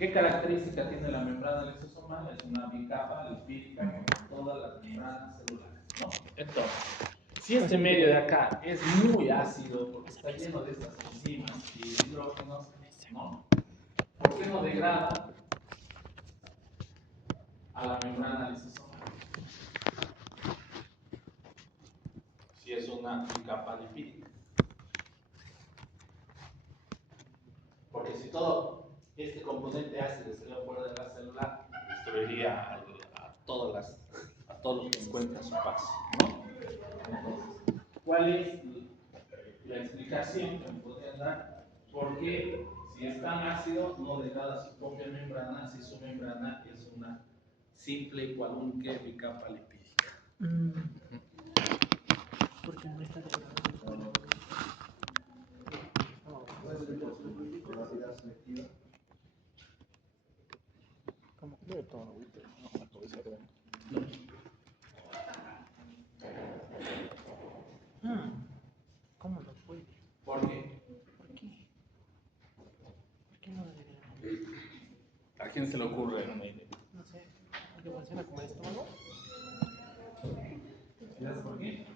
¿Qué característica tiene la membrana lisosomal? Es una bicapa lipídica como todas las membranas celulares, ¿no? Entonces, si este medio de acá es muy ácido porque está lleno de estas enzimas y hidrógenos, ¿no? ¿Por qué no degrada a la membrana lisosomal? Si es una bicapa lipídica. Porque si todo este componente ácido sería fuera de la célula, destruiría a todos los que encuentra a su paso, ¿no? Entonces, ¿cuál es la explicación que me podrían dar? ¿Por qué si es tan ácido no degrada su propia membrana si su membrana es una simple y cualunque bicapa lipídica? Porque no está degradado. ¿Cómo? Debe tomar agüita, no, la cabeza de ¿Cómo lo puede? ¿Por qué? ¿Por qué? ¿Por qué no lo degrada? ¿A quién se le ocurre una idea? No sé, porque funciona como el estómago. ¿Sabes por qué?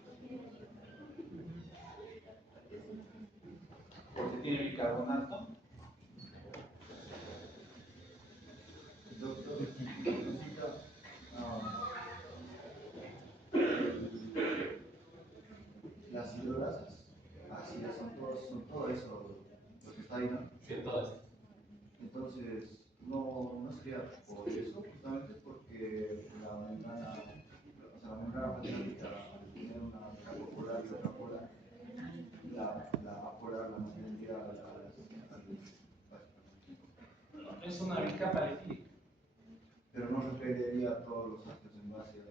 Porque tiene bicarbonato. Doctor, las hidrolasas, así son todo eso, lo que está ahí, ¿no? Sí, todo esto. Entonces, no sería por eso, justamente porque la membrana plasmática, al tener una capa polar y otra polar, la apolar la mantendría Es una bicapa lipídica. pero no repeliría todos los ácidos en base a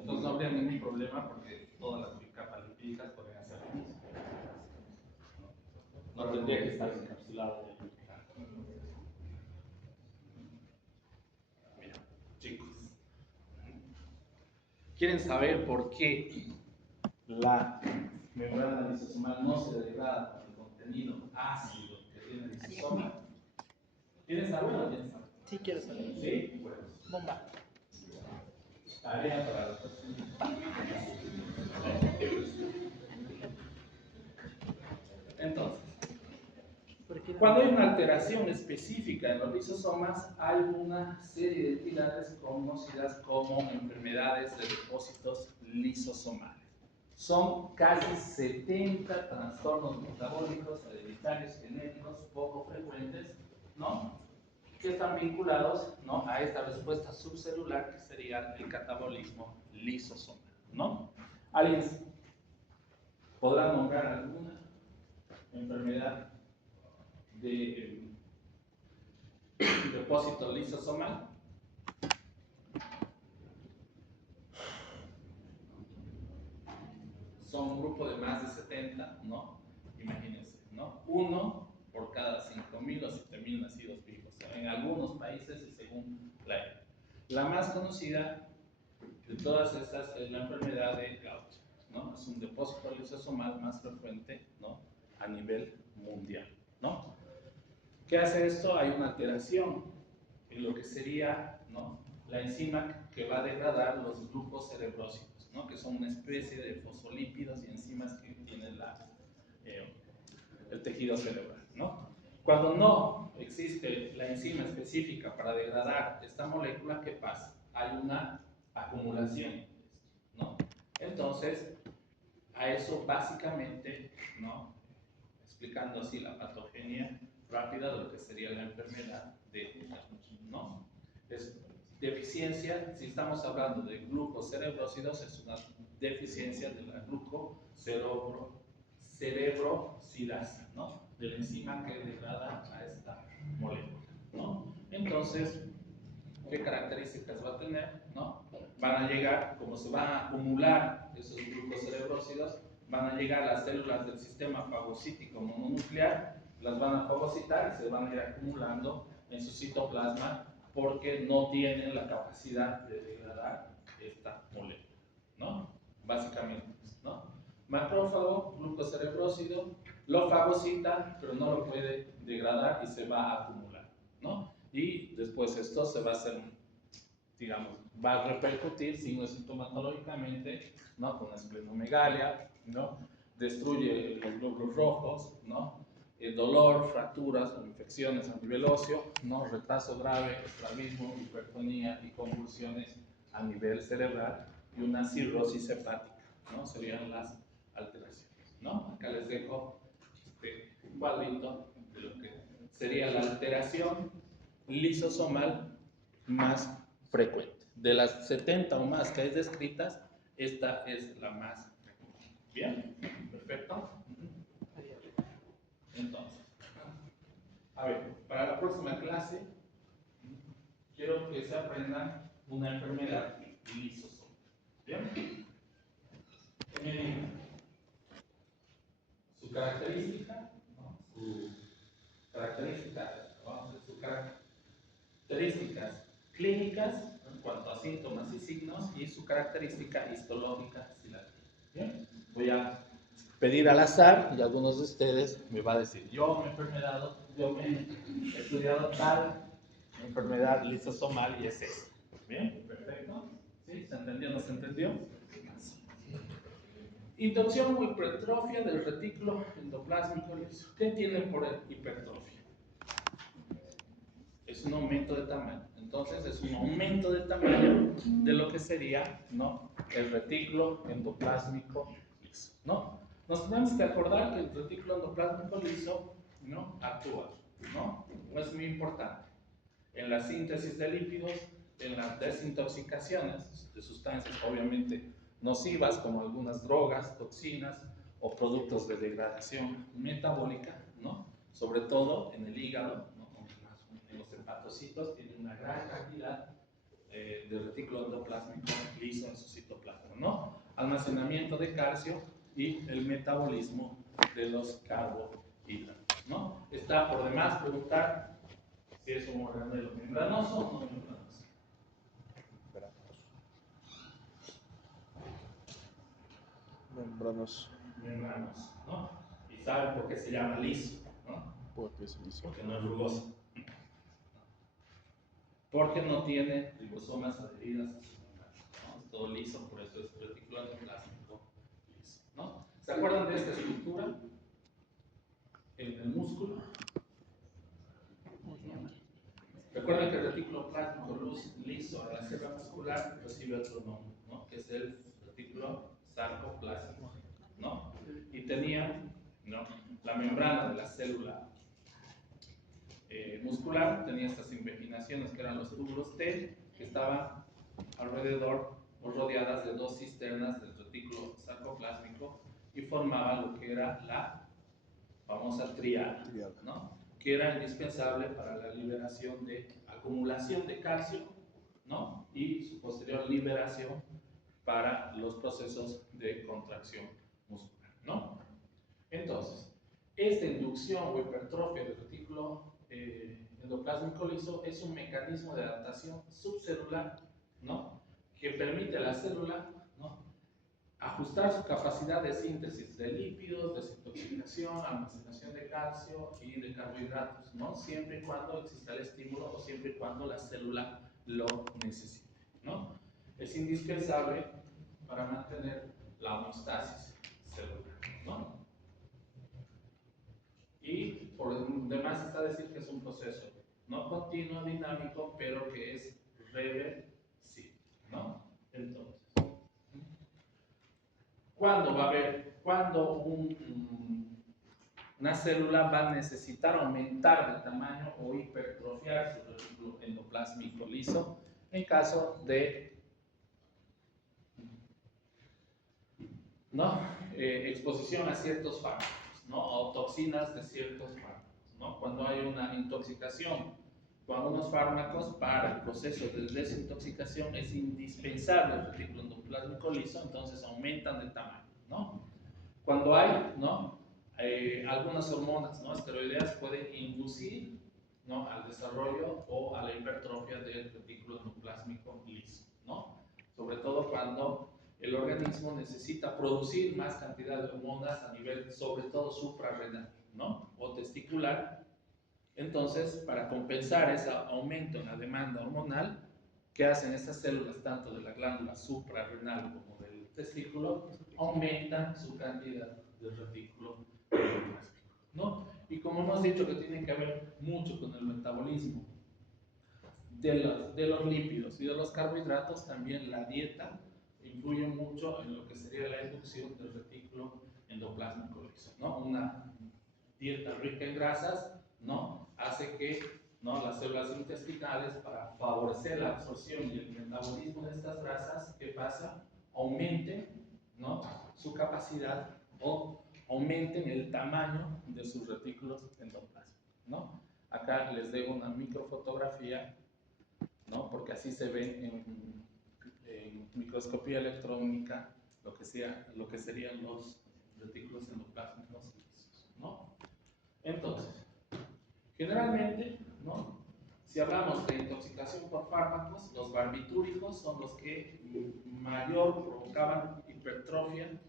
Entonces no habría ningún problema porque todas las bicapas lipídicas podrían ser lo mismo. No tendría que estar encapsulado en el bicarbonato. Mira, chicos, ¿quieren saber por qué la membrana lisosomal no se degrada por el contenido ácido que tiene el lisosoma? ¿Quieren saber o quieren saber? Sí, quiero saber. ¿Sí? Bueno. Bomba. Tarea para los próximos. Entonces, cuando hay una alteración específica en los lisosomas, hay una serie de entidades conocidas como enfermedades de depósitos lisosomales. Son casi 70 trastornos metabólicos hereditarios genéticos poco frecuentes, ¿no? Que están vinculados, ¿no?, a esta respuesta subcelular que sería el catabolismo lisosomal, ¿no? ¿Alguien podrá nombrar alguna enfermedad de depósito lisosomal? Son un grupo de más de 70, ¿no? Imagínense, ¿no? Uno por cada 5.000 o 7.000 nacidos vivos, en algunos países y según la edad. La más conocida de todas estas es la enfermedad de Gaucher, ¿no? Es un depósito lisosomal más frecuente, ¿no?, a nivel mundial, ¿no? ¿Qué hace esto? Hay una alteración en lo que sería, ¿no?, la enzima que va a degradar los glucocerebrósidos, ¿no?, que son una especie de fosfolípidos y enzimas que tiene el tejido cerebral, ¿no? Cuando no existe la enzima específica para degradar esta molécula, ¿qué pasa? Hay una acumulación, ¿no? Entonces, a eso básicamente, ¿no?, explicando así la patogenia rápida de lo que sería la enfermedad de, ¿no?, es deficiencia. Si estamos hablando de glucocerebrósidos, es una deficiencia de la glucocerebrosidasa, ¿no?, de la enzima que degrada a esta molécula, ¿no? Entonces, ¿qué características va a tener? ¿No? Van a llegar, como se van a acumular esos glucocerebrósidos, van a llegar las células del sistema fagocítico mononuclear, las van a fagocitar y se van a ir acumulando en su citoplasma porque no tienen la capacidad de degradar esta molécula, ¿no? Básicamente, ¿no? Macrófago, glucocerebrósido, lo fagocita, pero no lo puede degradar y se va a acumular, ¿no? Y después esto se va a hacer, digamos, va a repercutir sintomatológicamente, ¿no? Con esplenomegalia, ¿no? Destruye los glóbulos rojos, ¿no? El dolor, fracturas o infecciones a nivel óseo, ¿no? Retraso grave, estrabismo, hipertonía y convulsiones a nivel cerebral y una cirrosis hepática, ¿no? Serían las alteraciones, ¿no? Acá les dejo un cuadrito de lo que sería la alteración lisosomal más frecuente. De las 70 o más que hay descritas, esta es la más frecuente. ¿Bien? Perfecto. Entonces, a ver, para la próxima clase, quiero que se aprendan una enfermedad lisosomal. ¿Bien? Que me digan su característica, ¿no? Sus características clínicas en cuanto a síntomas y signos y su característica histológica si la tiene. ¿Bien? Voy a pedir al azar y algunos de ustedes me va a decir, yo me he estudiado tal enfermedad lisosomal y es esta. ¿Bien? Perfecto. ¿Sí? ¿Se entendió o no se entendió? Inducción o hipertrofia del retículo endoplásmico liso. ¿Qué tiene por hipertrofia? Es un aumento de tamaño. Entonces es un aumento de tamaño de lo que sería, ¿no? El retículo endoplásmico liso, ¿no? Nos tenemos que acordar que el retículo endoplásmico liso, ¿no? Actúa, ¿no? Es muy importante en la síntesis de lípidos, en las desintoxicaciones de sustancias obviamente nocivas como algunas drogas, toxinas o productos de degradación metabólica, ¿no? Sobre todo en el hígado, ¿no? En los hepatocitos tiene una gran cantidad de retículo endoplásmico liso en su citoplasma, ¿no? Almacenamiento de calcio y el metabolismo de los carbohidratos, ¿no? Está por demás preguntar si es un organelo membranoso o no membranoso. Membranos. Membranoso, ¿no? Y saben por qué se llama liso, ¿no? Porque es liso. Porque no es rugoso. Porque no tiene ribosomas adheridas a su membrana, ¿no? Es todo liso, por eso es retículo endoplasmico liso, ¿no? ¿Se acuerdan de esta estructura? En el músculo. Recuerden que el retículo plásmico liso en la célula muscular recibe otro nombre, ¿no? Que es el retículo sarcoplásmico, ¿no? Y tenía, ¿no? La membrana de la célula muscular, tenía estas invaginaciones que eran los túbulos T, que estaban alrededor o rodeadas de dos cisternas del retículo sarcoplásmico y formaban lo que era la famosa tríada, ¿no? Que era indispensable para la liberación de acumulación de calcio, ¿no? Y su posterior liberación para los procesos de contracción muscular, ¿no? Entonces, esta inducción o hipertrofia del retículo endoplásmico liso es un mecanismo de adaptación subcelular, ¿no? Que permite a la célula, ¿no? Ajustar su capacidad de síntesis de lípidos, desintoxicación, almacenación de calcio y de carbohidratos, ¿no? Siempre y cuando exista el estímulo o siempre y cuando la célula lo necesite, ¿no? Es indispensable para mantener la homeostasis celular, ¿no? Y por demás está decir que es un proceso no continuo, dinámico, pero que es reversible, ¿no? Entonces, ¿cuándo una célula va a necesitar aumentar de tamaño o hipertrofiar su retículo endoplásmico liso? En caso de exposición a ciertos fármacos, ¿no? O toxinas de ciertos fármacos, ¿no? Cuando hay una intoxicación con algunos fármacos, para el proceso de desintoxicación es indispensable el retículo endoplásmico liso, entonces aumentan de tamaño, ¿no? Cuando hay, ¿no? Algunas hormonas, ¿no? Esteroideas pueden inducir, ¿no? Al desarrollo o a la hipertrofia del retículo endoplásmico liso, ¿no? Sobre todo cuando el organismo necesita producir más cantidad de hormonas a nivel, sobre todo, suprarrenal, ¿no? O testicular, Entonces, para compensar ese aumento en la demanda hormonal, ¿qué hacen estas células, tanto de la glándula suprarrenal como del testículo? Aumentan su cantidad de retículo endoplásmico, ¿no? Y como hemos dicho que tiene que ver mucho con el metabolismo de los lípidos y de los carbohidratos, también la dieta influye mucho en lo que sería la inducción del retículo endoplásmico liso, ¿no? Una dieta rica en grasas, ¿no? Hace que, ¿no?, las células intestinales, para favorecer la absorción y el metabolismo de estas grasas, ¿qué pasa? Aumenten, ¿no?, su capacidad o aumenten el tamaño de sus retículos endoplásmicos, ¿no? Acá les dejo una microfotografía, ¿no?, porque así se ve en microscopía electrónica lo que serían los retículos endoplásmicos lisos, ¿no? Entonces, generalmente, ¿no?, si hablamos de intoxicación por fármacos, los barbitúricos son los que mayor provocaban hipertrofia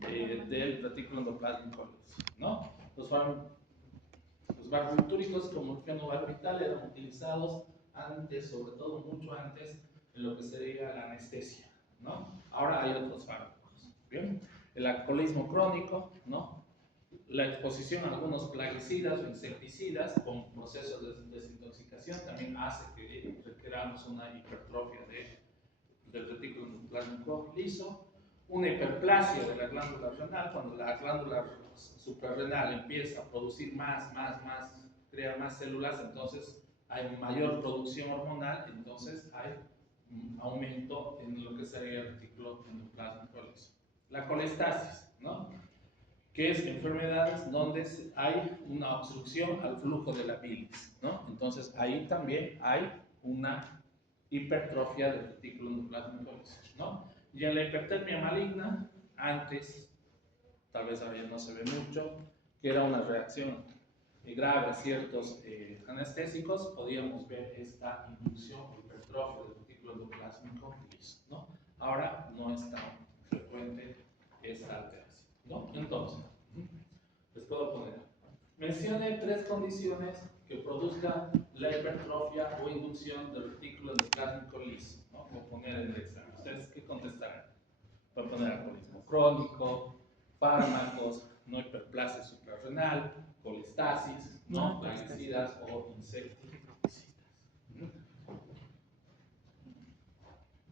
del retículo endoplásmico liso, ¿no? Los barbitúricos como el fenobarbital eran utilizados antes, sobre todo mucho antes, en lo que sería la anestesia, ¿no? Ahora hay otros fármacos, ¿bien? El alcoholismo crónico, ¿no?, la exposición a algunos plaguicidas o insecticidas con procesos de desintoxicación también hace que requeramos una hipertrofia del retículo endoplásmico liso, una hiperplasia de la glándula renal, cuando la glándula suprarrenal empieza a producir crea más células, entonces hay mayor producción hormonal, entonces hay un aumento en lo que sería el retículo endoplásmico liso. La colestasis, ¿no?, que es enfermedades donde hay una obstrucción al flujo de la bilis, ¿no? Entonces ahí también hay una hipertrofia del retículo endoplásmico liso, ¿no? Y en la hipertermia maligna, antes, tal vez ahora ya no se ve mucho, que era una reacción grave a ciertos anestésicos, podíamos ver esta inducción o hipertrofia del retículo endoplásmico liso, ¿no? Ahora no es tan frecuente esta alteración, ¿no? Entonces, les puedo poner, mencione 3 condiciones que produzcan la hipertrofia o inducción del retículo endoplásmico liso, ¿no? Voy a poner en el examen. ¿Ustedes qué contestarán? Voy a poner alcoholismo crónico, fármacos, no hiperplasia suprarrenal, colestasis, no plaguicidas o insecticidas.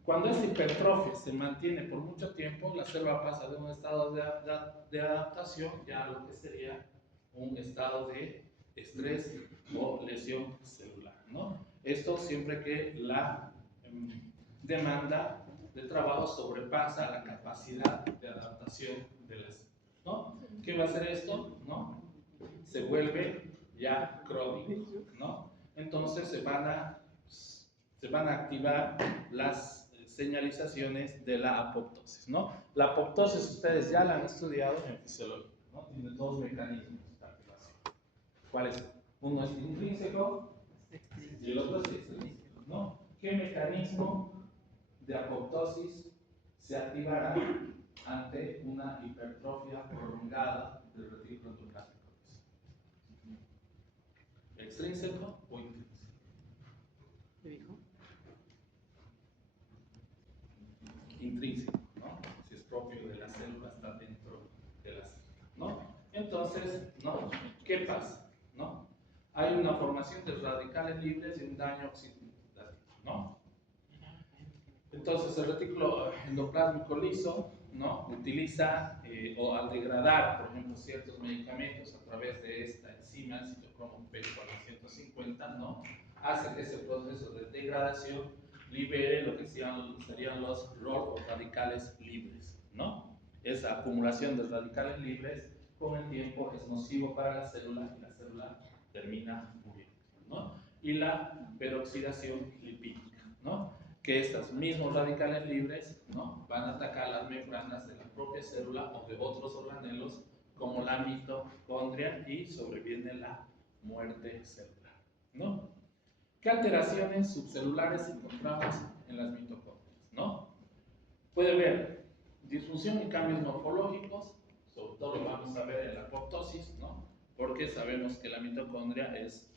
Cuando esta hipertrofia se mantiene por mucho tiempo, la célula pasa de un estado de adaptación ya a lo que sería un estado de estrés o lesión celular, ¿no? Esto siempre que la demanda de trabajo sobrepasa la capacidad de adaptación de la célula, ¿no? ¿Qué va a hacer esto? ¿No? Se vuelve ya crónico, ¿no? Entonces se van a activar las señalizaciones de la apoptosis, ¿no? La apoptosis ustedes ya la han estudiado en fisiología, ¿no? Tiene 2 mecanismos de activación. ¿Cuáles? Uno es intrínseco y el otro es extrínseco, ¿no? ¿Qué mecanismo de apoptosis se activará ante una hipertrofia prolongada del retículo endoplásmico liso? ¿Extrínseco o intrínseco? ¿Qué dijo? Intrínseco, ¿no? Si es propio de la célula, está dentro de la célula, ¿no? Entonces, ¿no?, ¿qué pasa? ¿No? Hay una formación de radicales libres y un daño oxidativo, ¿no? Entonces, el retículo endoplásmico liso, ¿no?, utiliza o al degradar, por ejemplo, ciertos medicamentos a través de esta enzima, citocromo P450, ¿no?, hace que ese proceso de degradación libere lo que serían los ROR o radicales libres, ¿no? Esa acumulación de radicales libres con el tiempo es nocivo para la célula y la célula termina muriendo, ¿no? Y la peroxidación lipídica, ¿no?, que estos mismos radicales libres, ¿no?, van a atacar las membranas de la propia célula o de otros organelos como la mitocondria y sobreviene la muerte celular, ¿no? ¿Qué alteraciones subcelulares encontramos en las mitocondrias, ¿no? Puede haber disfunción y cambios morfológicos, sobre todo lo vamos a ver en la apoptosis, ¿no?, porque sabemos que la mitocondria es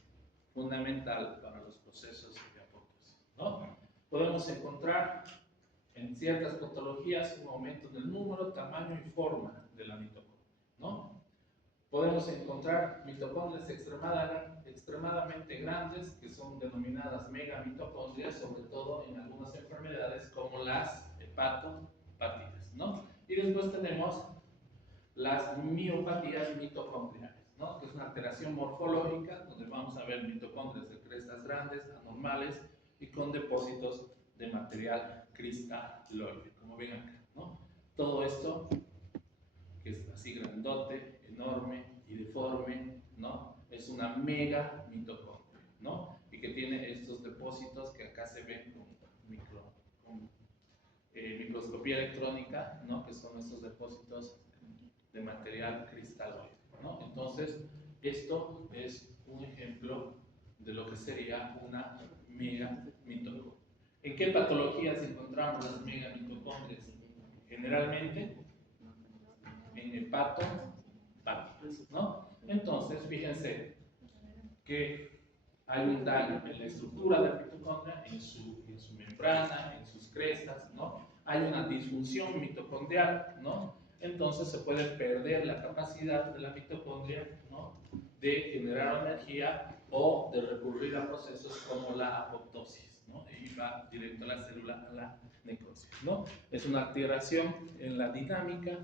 fundamental para los procesos de apoptosis, ¿no? Podemos encontrar en ciertas patologías un aumento del número, tamaño y forma de la mitocondria, ¿no? Podemos encontrar mitocondrias extremadamente grandes, que son denominadas megamitocondrias, sobre todo en algunas enfermedades como las hepatopatías, ¿no? Y después tenemos las miopatías mitocondriales, ¿no? Que es una alteración morfológica, donde vamos a ver mitocondrias de crestas grandes, anormales y con depósitos de material cristaloide, como ven acá, ¿no? Todo esto, que es así grandote, enorme y deforme, ¿no? Es una mega mitocondria, ¿no? Y que tiene estos depósitos que acá se ven con microscopía electrónica, ¿no? Que son estos depósitos de material cristaloide, ¿no? Entonces, esto es un ejemplo de lo que sería una megamitocondria. ¿En qué patologías encontramos las megamitocondrias? Generalmente en hepatopatías, ¿no? Entonces, fíjense que hay un daño en la estructura de la mitocondria, en su membrana, en sus crestas, ¿no? Hay una disfunción mitocondrial, ¿no? Entonces se puede perder la capacidad de la mitocondria, ¿no? De generar energía o de recurrir a procesos como la apoptosis, ¿no? Y va directo a la célula, a la necrosis, ¿no? Es una alteración en la dinámica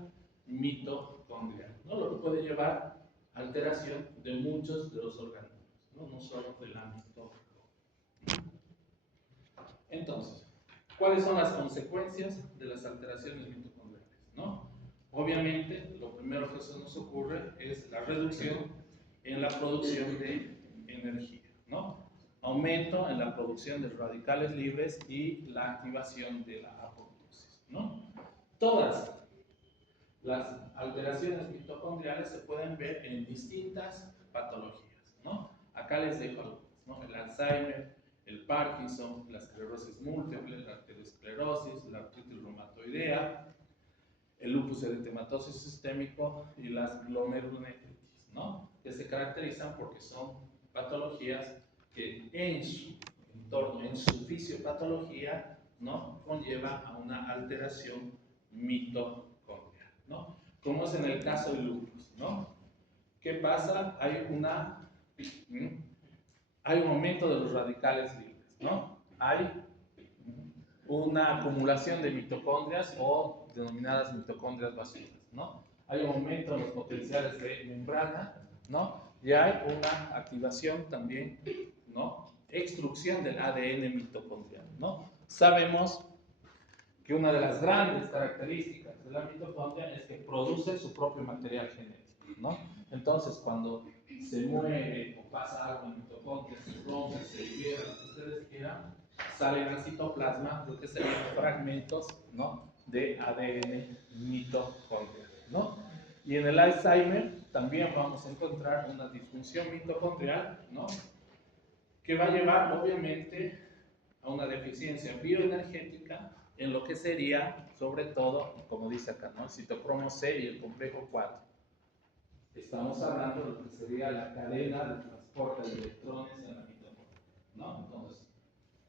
mitocondrial, ¿no? Lo que puede llevar a alteración de muchos de los organismos, ¿no? No solo del ámbito. Entonces, ¿cuáles son las consecuencias de las alteraciones mitocondriales, ¿no? Obviamente, lo primero que se nos ocurre es la reducción en la producción de energía, ¿no? Aumento en la producción de radicales libres y la activación de la apoptosis, ¿no? Todas las alteraciones mitocondriales se pueden ver en distintas patologías, ¿no? Acá les dejo algunas, ¿no? El Alzheimer, el Parkinson, la esclerosis múltiple, la arteriosclerosis, la artritis reumatoidea, el lupus eritematoso sistémico y las glomerulonefritis, ¿no? Que se caracterizan porque son patologías que en su entorno, en su fisiopatología, ¿no? Conlleva a una alteración mitocondrial, ¿no? Como es en el caso del lupus, ¿no? ¿Qué pasa? Hay un aumento de los radicales libres, ¿no? Hay una acumulación de mitocondrias o denominadas mitocondrias vacías, ¿no? Hay un aumento en los potenciales de membrana, ¿no? Y hay una activación también, ¿no? Extrusión del ADN mitocondrial, ¿no? Sabemos que una de las grandes características de la mitocondria es que produce su propio material genético, ¿no? Entonces, cuando se muere o pasa algo en la mitocondria, se rompe, se libera, lo que ustedes quieran, salen al citoplasma lo que serían fragmentos, ¿no? De ADN mitocondrial, ¿no? Y en el Alzheimer también vamos a encontrar una disfunción mitocondrial, ¿no? Que va a llevar obviamente a una deficiencia bioenergética en lo que sería, sobre todo, como dice acá, ¿no? El citocromo C y el complejo 4. Estamos hablando de lo que sería la cadena de transporte de electrones en la mitocondria, ¿no? Entonces,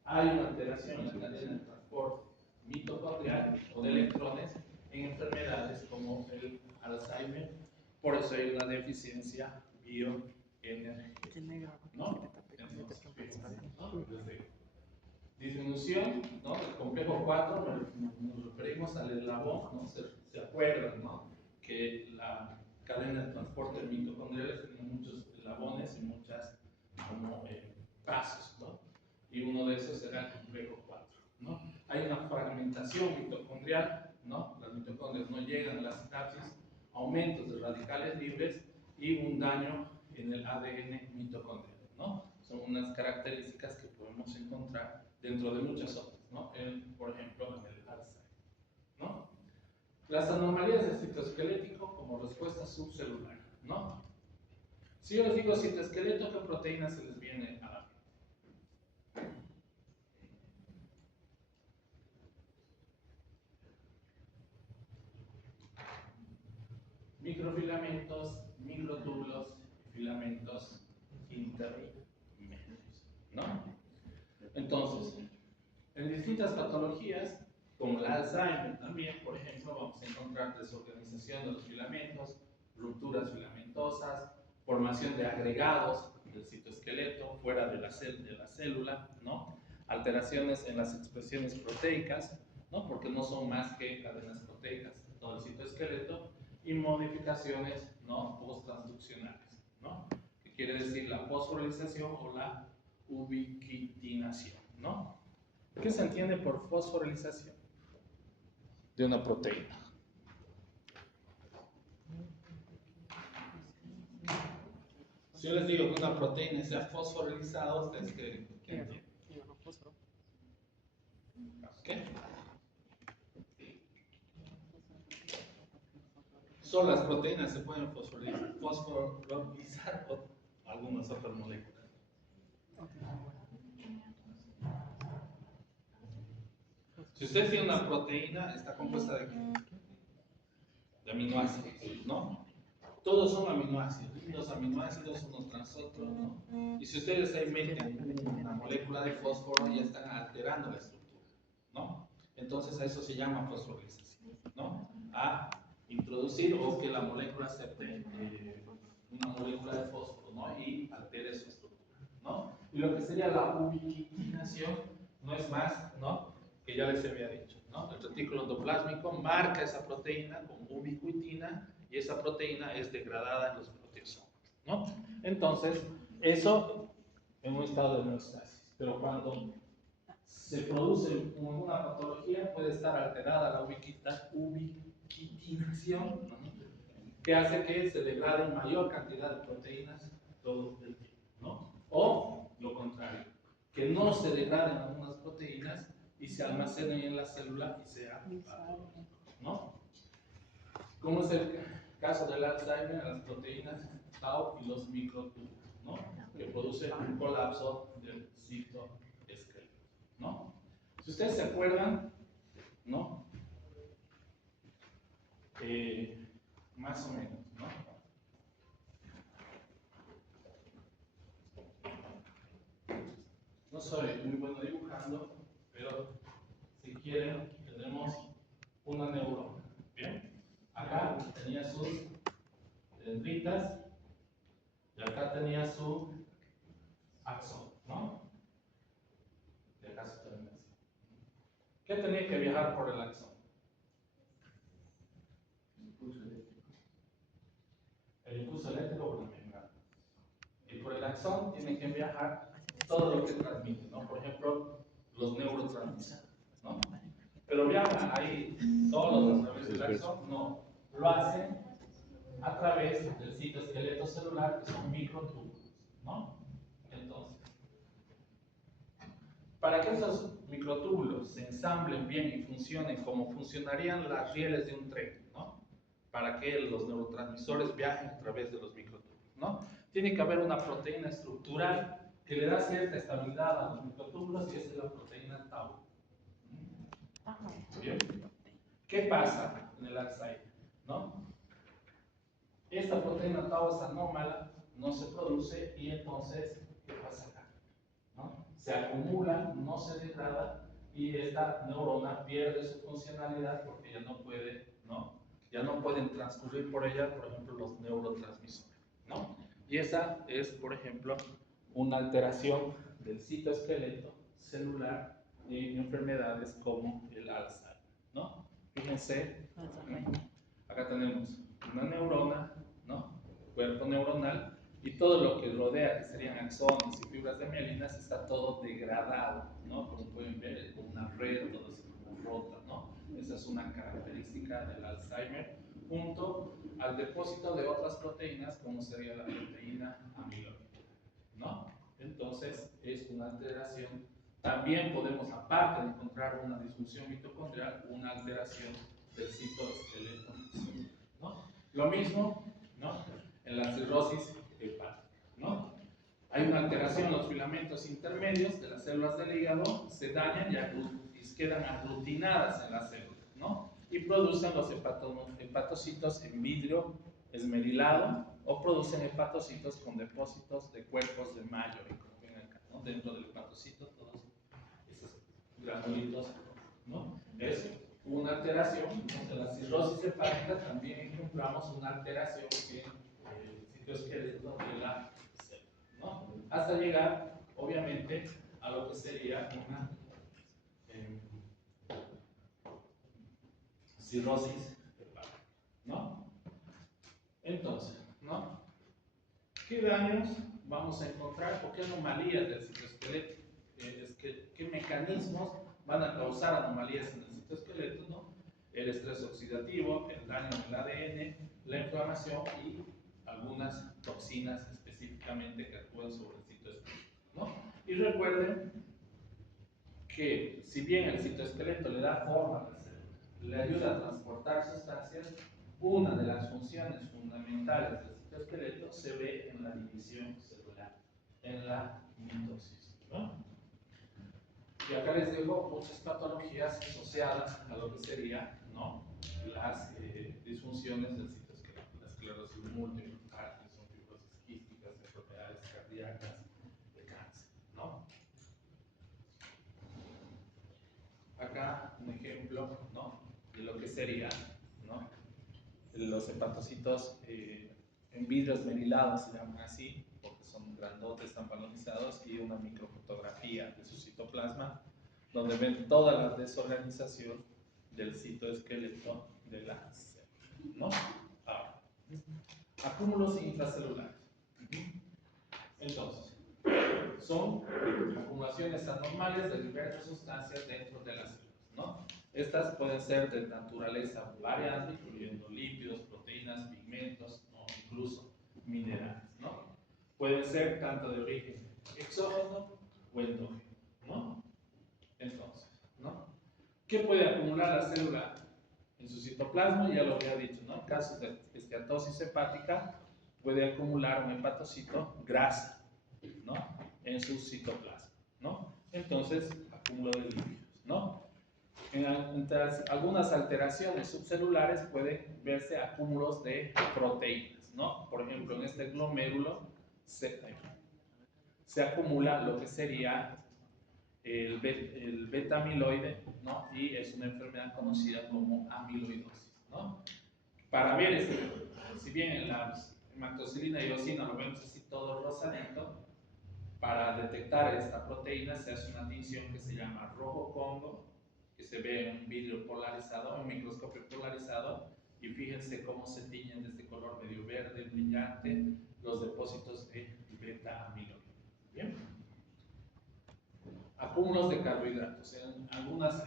hay una alteración en la cadena de transporte mitocondrial o de electrones en enfermedades como el Alzheimer, por eso hay una deficiencia bioenergética, ¿no? Entonces, ¿no? Disminución, ¿no? Del complejo 4, nos referimos al eslabón, ¿no? Se acuerdan, ¿no? Que la cadena de transporte mitocondrial tiene muchos eslabones y muchas como pasos, ¿no? Y uno de esos será el complejo 4, ¿no? Hay una fragmentación mitocondrial, ¿no? Las mitocondrias no llegan a la sinapsis, aumentos de radicales libres y un daño en el ADN mitocondrial, ¿no? Son unas características que podemos encontrar dentro de muchas otras, ¿no? Por ejemplo, en el Alzheimer, ¿no? Las anomalías del citoesquelético como respuesta subcelular, ¿no? Si yo les digo citoesqueleto, ¿qué proteínas se les viene a la mente? Microfilamentos, microtúbulos, filamentos intermedios, Entonces, en distintas patologías, como el Alzheimer también, por ejemplo, vamos a encontrar desorganización de los filamentos, rupturas filamentosas, formación de agregados del citoesqueleto fuera de la célula, ¿no? Alteraciones en las expresiones proteicas, ¿no? Porque no son más que cadenas proteicas de todo el citoesqueleto, y modificaciones, ¿no? Posttransduccionales, ¿no? Que quiere decir la fosforilización o la ubiquitinación, ¿no? ¿Qué se entiende por fosforilización de una proteína? Si yo les digo que una proteína sea fosforilizada, ¿ustedes qué entienden? ¿Qué? Solo las proteínas se pueden fosforilizar o algunas otras moléculas. Si usted tiene una proteína, está compuesta de ¿qué? De aminoácidos, ¿no? Todos son aminoácidos, y los aminoácidos unos tras otros, ¿no? Y si ustedes ahí meten una molécula de fósforo, ya están alterando la estructura, ¿no? Entonces a eso se llama fosforilización, ¿no? A introducir o que la molécula acepte una molécula de fósforo, ¿no? Y altere su estructura, ¿no? Y lo que sería la ubiquitinación no es más, ¿no? Que ya les había dicho, ¿no? El retículo endoplásmico marca esa proteína con ubiquitina y esa proteína es degradada en los proteosomas, ¿no? Entonces, eso en un estado de homeostasis, pero cuando se produce una patología puede estar alterada la ubiquitinación, ¿no? Que hace que se degrade mayor cantidad de proteínas todo el tiempo, ¿no? O lo contrario, que no se degraden algunas proteínas y se almacenen en la célula y sea patológico, ¿no? Como es el caso del Alzheimer, las proteínas tau y los microtúbulos, ¿no? Que producen un colapso del citoesqueleto, ¿no? Si ustedes se acuerdan, ¿no? Más o menos, ¿no? No soy muy bueno dibujando, pero si quieren, tenemos una neurona, ¿bien? Acá tenía sus dendritas y acá tenía su axón, ¿no? Y acá su terminación. ¿Qué tenía que viajar por el axón? El impulso eléctrico por la membrana. Y por el axón tiene que viajar todo lo que transmite, ¿no? Por ejemplo, los neurotransmisores, ¿no? Pero viajan ahí todos a través del axón, no. Lo hacen a través del citoesqueleto celular, que son microtúbulos, ¿no? Entonces, para que esos microtúbulos se ensamblen bien y funcionen como funcionarían las rieles de un tren, ¿no? Para que los neurotransmisores viajen a través de los microtúbulos, ¿no? Tiene que haber una proteína estructural que le da cierta estabilidad a los microtúbulos y esa es la proteína tau. ¿Bien? ¿Qué pasa en el Alzheimer? ¿No? Esta proteína tau es anómala, no se produce y entonces, ¿qué pasa acá? ¿No? Se acumula, no se degrada y esta neurona pierde su funcionalidad porque ya no puede, ¿no? Ya no pueden transcurrir por ella, por ejemplo, los neurotransmisores, ¿no? Y esa es, por ejemplo, una alteración del citoesqueleto celular en enfermedades como el Alzheimer, ¿no? Fíjense, acá tenemos una neurona, ¿no? Cuerpo neuronal, y todo lo que rodea, que serían axones y fibras de mielinas, está todo degradado, ¿no? Como pueden ver, es como una red, todo así como rota, ¿no? Esa es una característica del Alzheimer, junto al depósito de otras proteínas, como sería la proteína amiloide, ¿no? Entonces, es una alteración. También podemos, aparte de encontrar una disfunción mitocondrial, una alteración del citoesqueleto, ¿no? Lo mismo, ¿no? En la cirrosis hepática, ¿no? Hay una alteración en los filamentos intermedios de las células del hígado, se dañan y quedan aglutinadas en las células, ¿no? Y producen los hepatocitos en vidrio esmerilado o producen hepatocitos con depósitos de cuerpos de Mayo, como ven acá, ¿no? Dentro del hepatocito todos granulitos, ¿no? Es una alteración. En la cirrosis hepática también encontramos una alteración en el citoesqueleto de la célula, ¿no? Hasta llegar, obviamente, a lo que sería una cirrosis hepática, ¿no? Entonces, ¿no? ¿Qué daños vamos a encontrar o qué anomalías del citoesqueleto? ¿Qué mecanismos van a causar anomalías en el citoesqueleto, ¿no? El estrés oxidativo, el daño en el ADN, la inflamación y algunas toxinas específicamente que actúan sobre el citoesqueleto, ¿no? Y recuerden que si bien el citoesqueleto le da forma a la célula, le ayuda a transportar sustancias, una de las funciones fundamentales del citoesqueleto se ve en la división celular, en la mitosis, ¿no? Y acá les dejo muchas patologías asociadas a lo que sería, ¿no? Las disfunciones del citoesqueleto, la esclerosis múltiple, Parkinson, fibrosis quísticas, enfermedades cardíacas, de cáncer, ¿no? Acá un ejemplo, ¿no? De lo que sería, ¿no? Los hepatocitos en vidrio esmerilado, se llaman así, porque son grandotes, están balonizados, y una microfotografía de su citoplasma, donde ven toda la desorganización del citoesqueleto de la célula, ¿no? Ahora, acúmulos intracelulares. Entonces, son acumulaciones anormales de diversas sustancias dentro de las células, ¿no? Estas pueden ser de naturaleza variante, incluyendo lípidos, proteínas, pigmentos, ¿no? Incluso minerales, ¿no? Pueden ser tanto de origen exógeno o endógeno, ¿no? Entonces, ¿no? ¿Qué puede acumular la célula en su citoplasma? Ya lo había dicho, ¿no? En casos de esteatosis hepática, puede acumular un hepatocito grasa, ¿no? En su citoplasma, ¿no? Entonces, acúmulo de lípidos, ¿no? Entre algunas alteraciones subcelulares pueden verse acúmulos de proteínas, ¿no? Por ejemplo, en este glomérulo se acumula lo que sería el beta amiloide, ¿no? Y es una enfermedad conocida como amiloidosis, ¿no? Para ver, si bien en la hematoxilina y eosina lo vemos así todo rosadito, para detectar esta proteína se hace una tinción que se llama rojo Congo, que se ve en un vidrio polarizado, en un microscopio polarizado, y fíjense cómo se tiñen de este color medio verde, brillante, los depósitos de beta amiloide. Bien. Acúmulos de carbohidratos. En algunas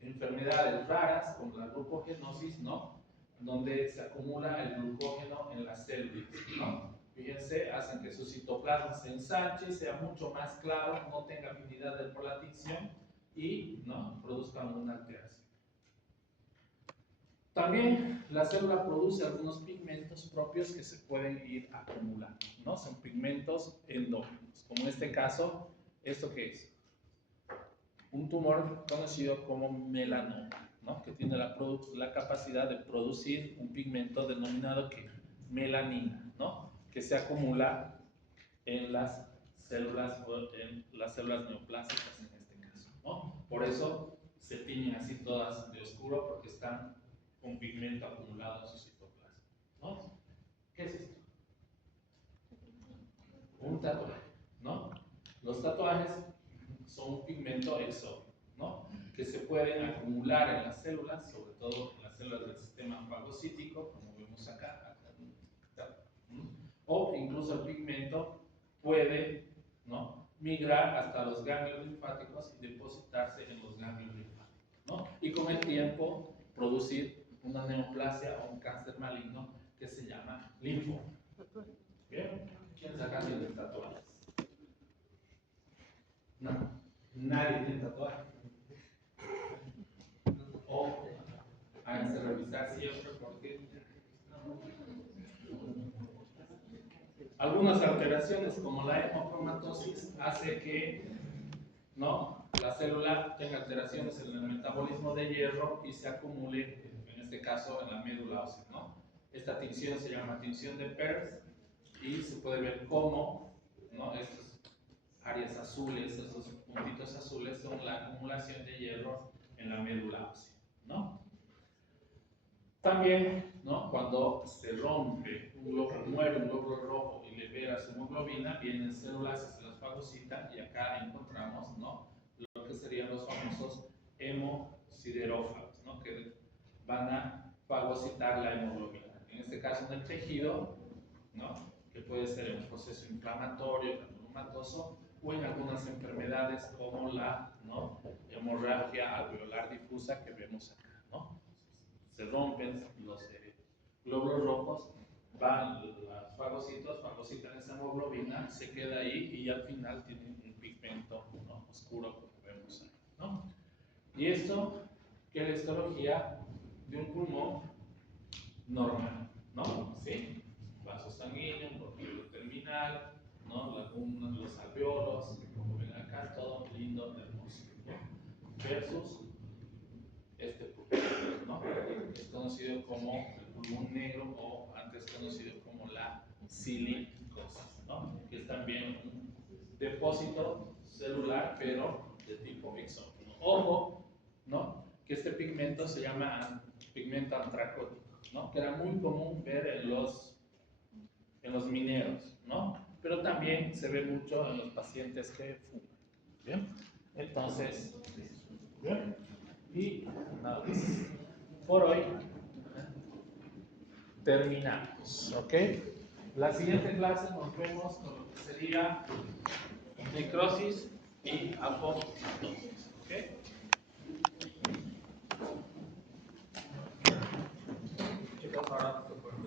enfermedades raras, como la glucogenosis, ¿no? Donde se acumula el glucógeno en las células, ¿no? Fíjense, hacen que su citoplasma se ensanche, sea mucho más claro, no tenga afinidad por la tinción y, ¿no? Produzcan una alteración. También la célula produce algunos pigmentos propios que se pueden ir acumulando, ¿no? Son pigmentos endógenos, como en este caso, ¿esto qué es? Un tumor conocido como melanoma, ¿no? Que tiene la capacidad de producir un pigmento denominado que melanina, ¿no? Que se acumula en las células neoplásicas en este caso, ¿no? Por eso se tiñen así todas de oscuro, porque están con pigmento acumulado en su citoplasma, ¿no? ¿Qué es esto? Un tatuaje, ¿no? Los tatuajes son un pigmento exógeno, ¿no? Que se pueden acumular en las células, sobre todo en las células del sistema fagocítico, como vemos acá, o incluso el pigmento puede, ¿no? Migrar hasta los ganglios linfáticos y depositarse en los ganglios linfáticos, ¿no? Y con el tiempo producir una neoplasia o un cáncer maligno que se llama linfoma. ¿Bien? ¿Quiénes acá tienen tatuajes? No, nadie tiene tatuajes. O háganse revisar siempre, porque algunas alteraciones como la hemocromatosis hace que, ¿no? La célula tenga alteraciones en el metabolismo de hierro y se acumule, en este caso, en la médula ósea, ¿no? Esta tinción se llama tinción de Peirce y se puede ver cómo, ¿no? Estas áreas azules, esos puntitos azules son la acumulación acumulación de hierro en la médula ósea, ¿no? También, ¿no? Cuando se rompe un glóbulo, muere un glóbulo rojo y libera su hemoglobina, vienen células y se las fagocitan y acá encontramos, ¿no? Lo que serían los famosos hemosiderófagos, ¿no? Que van a fagocitar la hemoglobina. En este caso en el tejido, ¿no? Que puede ser en un proceso inflamatorio, granulomatoso, o en algunas enfermedades como la, ¿no? Hemorragia alveolar difusa que vemos acá, ¿no? Se rompen los glóbulos rojos, van los fagocitos, fagocitan esa hemoglobina, se queda ahí y al final tienen un pigmento, ¿no? Oscuro como vemos ahí, ¿no? Y esto que es la histología de un pulmón normal, ¿no? ¿Sí? Vaso sanguíneo, portillo terminal, ¿no? Los alveolos, como ven acá, todo lindo, hermoso, ¿no? Versus este pulmón, ¿no? Es conocido como el pulmón negro o antes conocido como la silicosis, ¿no? Que es también un depósito celular, pero de tipo exógeno. Ojo, ¿no? Que este pigmento se llama pigmento antracótico, ¿no? Que era muy común ver en los mineros, ¿no? Pero también se ve mucho en los pacientes que fuman, ¿bien? Entonces, ¿bien? Y nada más. Por hoy terminamos, ¿ok? La siguiente clase nos vemos con lo que sería necrosis y apoptosis, ¿ok? Chicos, ahora